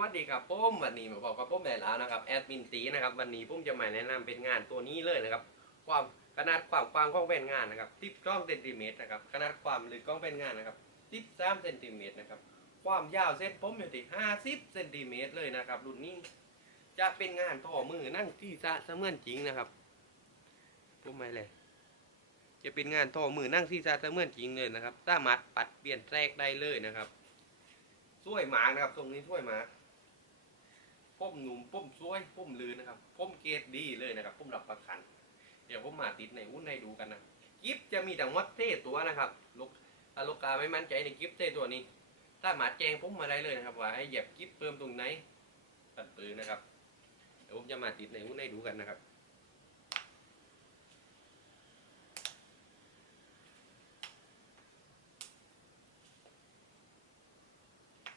วัสดีครับปุ้มวันนี้มาบอกกับปุ้มแม่แล้วนะครับแอดมินตีนะครับวันนี้ปุ้มจะมาแนะนำเป็นงานตัวนี้เลยนะครับ ความขนาดความกว้างของเป็นงานนะครับทิศกล้องเซนติเมตรนะครับขนาดความลึกกล้องเป็นงานนะครับทิศสามเซนติเมตรนะครับความยาวเส้นผมอยู่ที่ห้าสิบเซนติเมตรเลยนะครับรุ่นนี้ จะเป็นงานต่อมือนั่งที่ซะเสมือนจริงนะครับปุ้มไม่เลยจะเป็นงานต่อมือนั่งที่ซาเสมือนจริงเลยนะครับ สามารถปัดเปลี่ยนแทรกได้เลยนะครับช่วยหมานะครับ ตรงนี้ช่วยหมา พุ่มหนุ่มพุ่มช่วยพุ่มลือนะครับพุ่มเกรดดีเลยนะครับพุ่มรับประกัน เดี๋ยวผมมาติดในหุ้นให้ดูกันนะกิฟจะมีแต่วัดเต้ตัวนะครับลูกถ้าลูกค้าไม่มั่นใจในกิฟเต้ตัวนี้ ถ้าหมาแจ้งผมมาได้เลยนะครับว่าให้เหยียบกิฟเพิ่มตรงไหนตัดปืนนะครับเดี๋ยวผมจะมาติดในหุ้นให้ดูกันนะครับ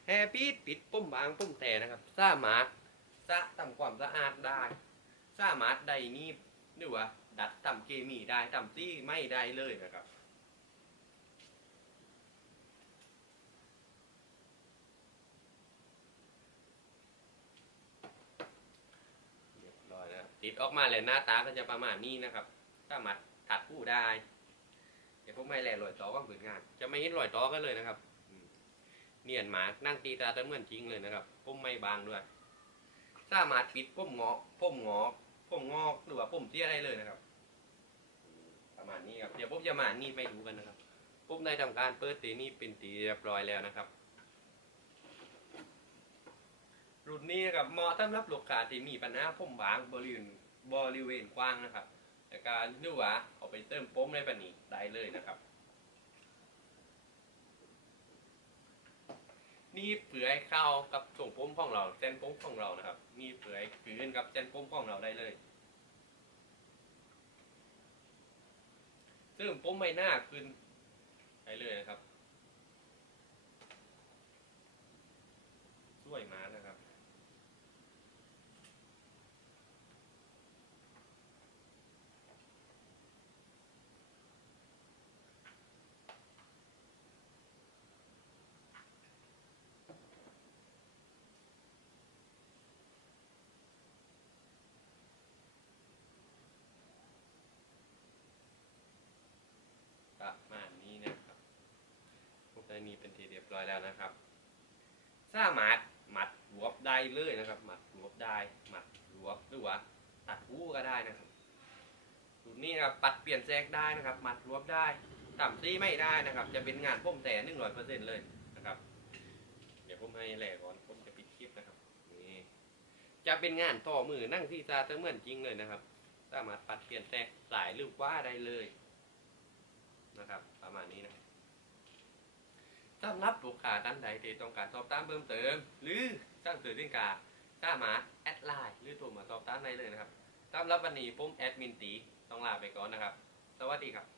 แฮปปี้ปิดปุ่มบางปุ่มแต่นะครับสามารถ สะทำความสะอาดได้ สามารถใดนี่หรือว่า ดัดทำเคมีได้ทำซี่ไม่ได้เลยนะครับเรียบร้อยแล้วติดออกมาแล้วหน้าตาก็จะประมาณนี้นะครับ สามารถถัดผู้ได้เดี๋ยวพวกไม่แหล่รอยต่อก็ผืนงาน จะไม่เห็นรอยต่อกันเลยนะครับ เนียนหมานั่งตีตาตะเหมือนจริงเลยนะครับพุ่มไม่บางด้วย สามารถปิดพุ่มงอพุ่มงอพุ่มงอกหรือว่าพุ่มเตี้ยได้เลยนะครับ ประมาณนี้ครับเดี๋ยวผมจะมานี่ไปดูกันนะครับพุ่มได้ทำการเปิดตีนี่เป็นตีเรียบร้อยแล้วนะครับ รุ่นนี้นะครับเหมาะสำหรับลูกค้าที่มีปัญหาพุ่มบางบริเวณบริเวณกว้างนะครับในการหรือว่าเอาไปเติมปุ่มในปันนี้ได้เลยนะครับ นี่เปื่อยเข้ากับส่งผมของเราเส้นผมของเรานะครับ นี่เปื่อยคืนกับเส้นผมของเราได้เลย ซึ่งผมไม่หน้าคืนได้เลยนะครับช่วยมานะครับ ประมาณนี้นะครับ พวกนี้เป็นทีเรียบร้อยแล้วนะครับ สามารถหมัดรวบได้เลยนะครับหมัดรวบได้หมัดรวบหรือว่าตัดหูก็ได้นะครับรุ่นนี้นะครับปัดเปลี่ยนแทรกได้นะครับหมัดรวบได้ต่ำซี่ไม่ได้นะครับ จะเป็นงานพุ่มแต่หนึ่งร้อยเปอร์เซ็นต์เลยนะครับ เดี๋ยวผมให้แหล่ก่อนผมจะปิดคลิปนะครับนี่จะเป็นงานต่อมือนั่งที่ซาเสมือนจริงเลยนะครับ สามารถปัดเปลี่ยนแทรกสายหรือว่าได้เลยนะครับ ประมาณนี้นะ สำหรับลูกค้าท่านใดที่ต้องการสอบถามเพิ่มเติม หรือสร้งซื้อสินค้าสามารถแอดไลน์หรือโทรมาสอบถามได้เลยนะครับสำหรับวันนี้ผมแอดมินตีต้องลาไปก่อนนะครับ สวัสดีครับ